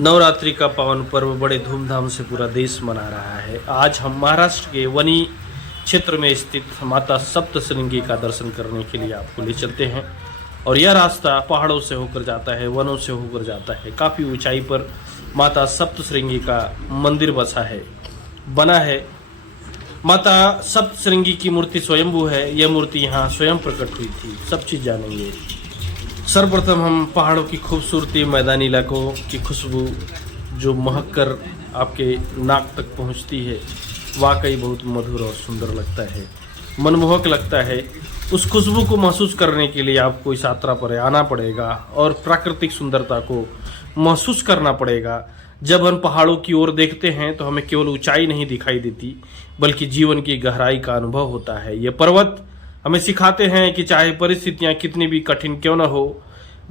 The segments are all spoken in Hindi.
नवरात्रि का पावन पर्व बड़े धूमधाम से पूरा देश मना रहा है। आज हम महाराष्ट्र के वनी क्षेत्र में स्थित माता सप्तशृंगी का दर्शन करने के लिए आपको ले चलते हैं। और यह रास्ता पहाड़ों से होकर जाता है, वनों से होकर जाता है। काफ़ी ऊंचाई पर माता सप्तशृंगी का मंदिर बना है। माता सप्तशृंगी की मूर्ति स्वयंभू है। यह मूर्ति यहाँ स्वयं प्रकट हुई थी। सब चीज़ जानेंगे। सर्वप्रथम हम पहाड़ों की खूबसूरती, मैदानी इलाकों की खुशबू जो महक कर आपके नाक तक पहुंचती है, वाकई बहुत मधुर और सुंदर लगता है, मनमोहक लगता है। उस खुशबू को महसूस करने के लिए आपको इस यात्रा पर आना पड़ेगा और प्राकृतिक सुंदरता को महसूस करना पड़ेगा। जब हम पहाड़ों की ओर देखते हैं तो हमें केवल ऊंचाई नहीं दिखाई देती, बल्कि जीवन की गहराई का अनुभव होता है। ये पर्वत हमें सिखाते हैं कि चाहे परिस्थितियां कितनी भी कठिन क्यों न हो,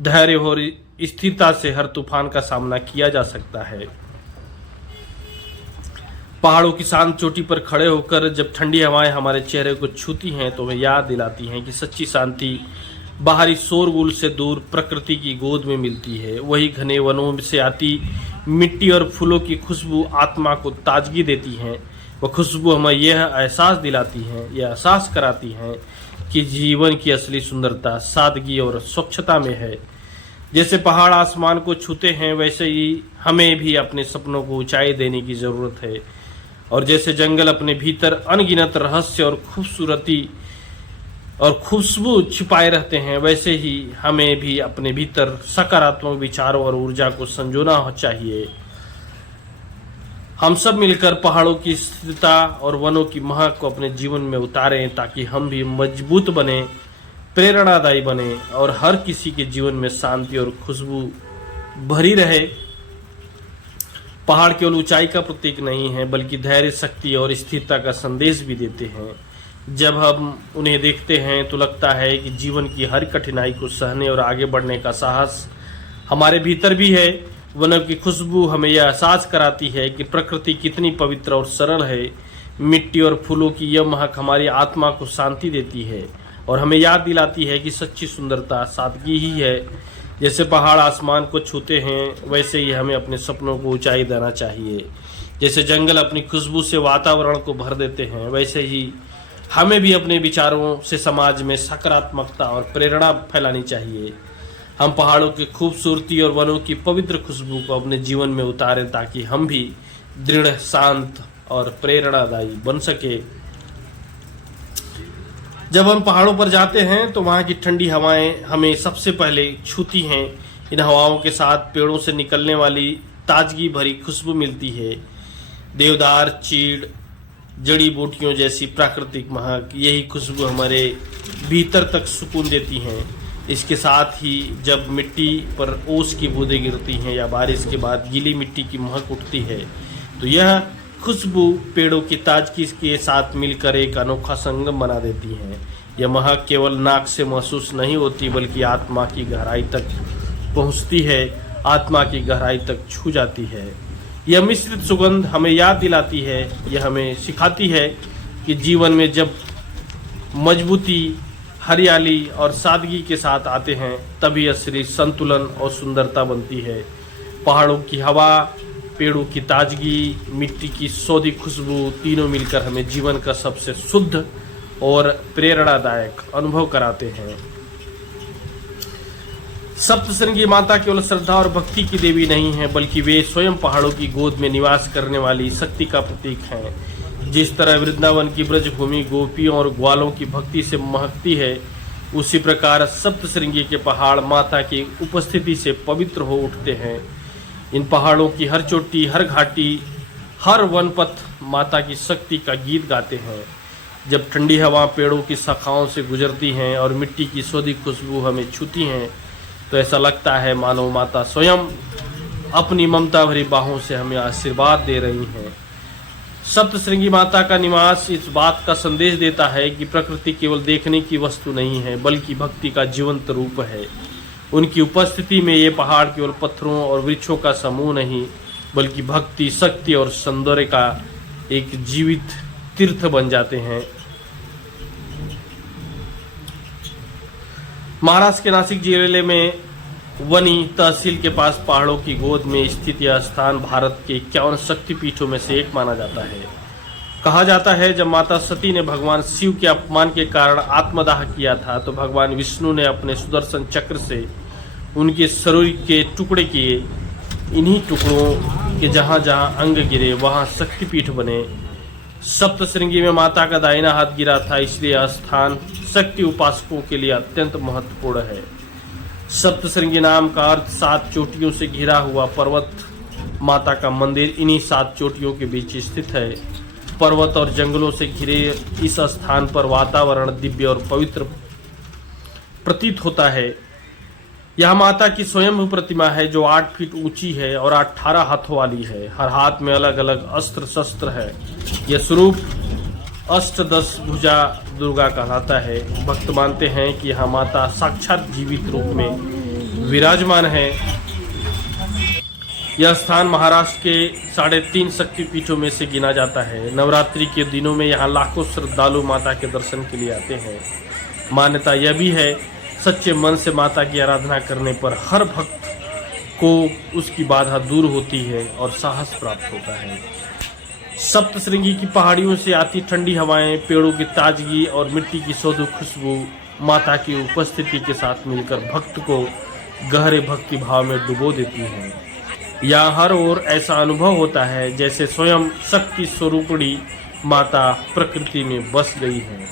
धैर्य और स्थिरता से हर तूफान का सामना किया जा सकता है। पहाड़ों की शांत चोटी पर खड़े होकर जब ठंडी हवाएं हमारे चेहरे को छूती हैं तो हमें याद दिलाती हैं कि सच्ची शांति बाहरी शोरगुल से दूर प्रकृति की गोद में मिलती है। वही घने वनों से आती मिट्टी और फूलों की खुशबू आत्मा को ताजगी देती हैं। वह खुशबू हमें यह एहसास दिलाती हैं, यह एहसास कराती हैं कि जीवन की असली सुंदरता सादगी और स्वच्छता में है। जैसे पहाड़ आसमान को छूते हैं, वैसे ही हमें भी अपने सपनों को ऊंचाई देने की जरूरत है। और जैसे जंगल अपने भीतर अनगिनत रहस्य और खूबसूरती और खुशबू छिपाए रहते हैं, वैसे ही हमें भी अपने भीतर सकारात्मक विचारों और ऊर्जा को संजोना चाहिए। हम सब मिलकर पहाड़ों की स्थिरता और वनों की महक को अपने जीवन में उतारें, ताकि हम भी मजबूत बने, प्रेरणादायी बने और हर किसी के जीवन में शांति और खुशबू भरी रहे। पहाड़ केवल ऊंचाई का प्रतीक नहीं है, बल्कि धैर्य, शक्ति और स्थिरता का संदेश भी देते हैं। जब हम उन्हें देखते हैं तो लगता है कि जीवन की हर कठिनाई को सहने और आगे बढ़ने का साहस हमारे भीतर भी है। वनों की खुशबू हमें यह एहसास कराती है कि प्रकृति कितनी पवित्र और सरल है। मिट्टी और फूलों की यह महक हमारी आत्मा को शांति देती है और हमें याद दिलाती है कि सच्ची सुंदरता सादगी ही है। जैसे पहाड़ आसमान को छूते हैं, वैसे ही हमें अपने सपनों को ऊंचाई देना चाहिए। जैसे जंगल अपनी खुशबू से वातावरण को भर देते हैं, वैसे ही हमें भी अपने विचारों से समाज में सकारात्मकता और प्रेरणा फैलानी चाहिए। हम पहाड़ों की खूबसूरती और वनों की पवित्र खुशबू को अपने जीवन में उतारें, ताकि हम भी दृढ़, शांत और प्रेरणादायी बन सके। जब हम पहाड़ों पर जाते हैं तो वहाँ की ठंडी हवाएं हमें सबसे पहले छूती हैं। इन हवाओं के साथ पेड़ों से निकलने वाली ताजगी भरी खुशबू मिलती है। देवदार, चीड़, जड़ी बूटियों जैसी प्राकृतिक महक, यही खुशबू हमारे भीतर तक सुकून देती हैं। इसके साथ ही जब मिट्टी पर ओस की बूंदें गिरती हैं या बारिश के बाद गीली मिट्टी की महक उठती है, तो यह खुशबू पेड़ों की ताजगी के साथ मिलकर एक अनोखा संगम बना देती है। यह महक केवल नाक से महसूस नहीं होती, बल्कि आत्मा की गहराई तक पहुंचती है, आत्मा की गहराई तक छू जाती है। यह मिश्रित सुगंध हमें याद दिलाती है, यह हमें सिखाती है कि जीवन में जब मजबूती, हरियाली और सादगी के साथ आते हैं, तभी असली संतुलन और सुंदरता बनती है। पहाड़ों की हवा, पेड़ों की ताजगी, मिट्टी की सौंधी खुशबू, तीनों मिलकर हमें जीवन का सबसे शुद्ध और प्रेरणादायक अनुभव कराते हैं। सप्तशृंगी माता केवल श्रद्धा और भक्ति की देवी नहीं है, बल्कि वे स्वयं पहाड़ों की गोद में निवास करने वाली शक्ति का प्रतीक हैं। जिस तरह वृंदावन की ब्रजभूमि गोपियों और ग्वालों की भक्ति से महकती है, उसी प्रकार सप्तशृंगी के पहाड़ माता की उपस्थिति से पवित्र हो उठते हैं। इन पहाड़ों की हर चोटी, हर घाटी, हर वनपथ माता की शक्ति का गीत गाते हैं। जब ठंडी हवा पेड़ों की शाखाओं से गुजरती हैं और मिट्टी की सौंधी खुशबू हमें छूती हैं, तो ऐसा लगता है मानो माता स्वयं अपनी ममता भरी बाहों से हमें आशीर्वाद दे रही हैं। सप्तशृंगी माता का निवास इस बात का संदेश देता है कि प्रकृति केवल देखने की वस्तु नहीं है, बल्कि भक्ति का जीवंत रूप है। उनकी उपस्थिति में ये पहाड़ केवल पत्थरों और वृक्षों का समूह नहीं, बल्कि भक्ति, शक्ति और सौंदर्य का एक जीवित तीर्थ बन जाते हैं। महाराष्ट्र के नासिक जिले में वनी तहसील के पास पहाड़ों की गोद में स्थित यह स्थान भारत के 51 शक्तिपीठों में से एक माना जाता है। कहा जाता है जब माता सती ने भगवान शिव के अपमान के कारण आत्मदाह किया था तो भगवान विष्णु ने अपने सुदर्शन चक्र से उनके शरीर के टुकड़े किए। इन्हीं टुकड़ों के जहां जहां अंग गिरे वहां शक्तिपीठ बने। सप्तशृंगी में माता का दाहिना हाथ गिरा था, इसलिए यह स्थान शक्ति उपासकों के लिए अत्यंत महत्वपूर्ण है। सप्तशृंगी नाम का अर्थ 7 चोटियों से घिरा हुआ पर्वत। माता का मंदिर इन्हीं 7 चोटियों के बीच स्थित है। पर्वत और जंगलों से घिरे इस स्थान पर वातावरण दिव्य और पवित्र प्रतीत होता है। यह माता की स्वयंभू प्रतिमा है जो 8 फीट ऊंची है और 18 हाथों वाली है। हर हाथ में अलग अलग अस्त्र शस्त्र है। यह स्वरूप अष्टदश भुजा दुर्गा कहलाता है। भक्त मानते हैं कि यह माता साक्षात जीवित रूप में विराजमान है। यह स्थान महाराष्ट्र के 3.5 शक्तिपीठों में से गिना जाता है। नवरात्रि के दिनों में यहाँ लाखों श्रद्धालु माता के दर्शन के लिए आते हैं। मान्यता यह भी है सच्चे मन से माता की आराधना करने पर हर भक्त को उसकी बाधा दूर होती है और साहस प्राप्त होता है। सप्तशृंगी की पहाड़ियों से आती ठंडी हवाएं, पेड़ों की ताजगी और मिट्टी की शुद्ध खुशबू माता की उपस्थिति के साथ मिलकर भक्त को गहरे भक्ति भाव में डुबो देती हैं। यहाँ हर ओर ऐसा अनुभव होता है जैसे स्वयं शक्ति स्वरूपिणी माता प्रकृति में बस गई है।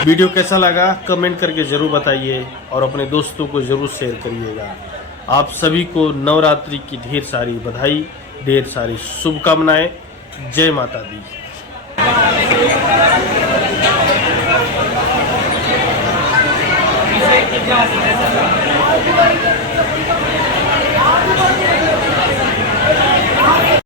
वीडियो कैसा लगा कमेंट करके ज़रूर बताइए और अपने दोस्तों को ज़रूर शेयर करिएगा। आप सभी को नवरात्रि की ढेर सारी बधाई, ढेर सारी शुभकामनाएं। जय माता दी।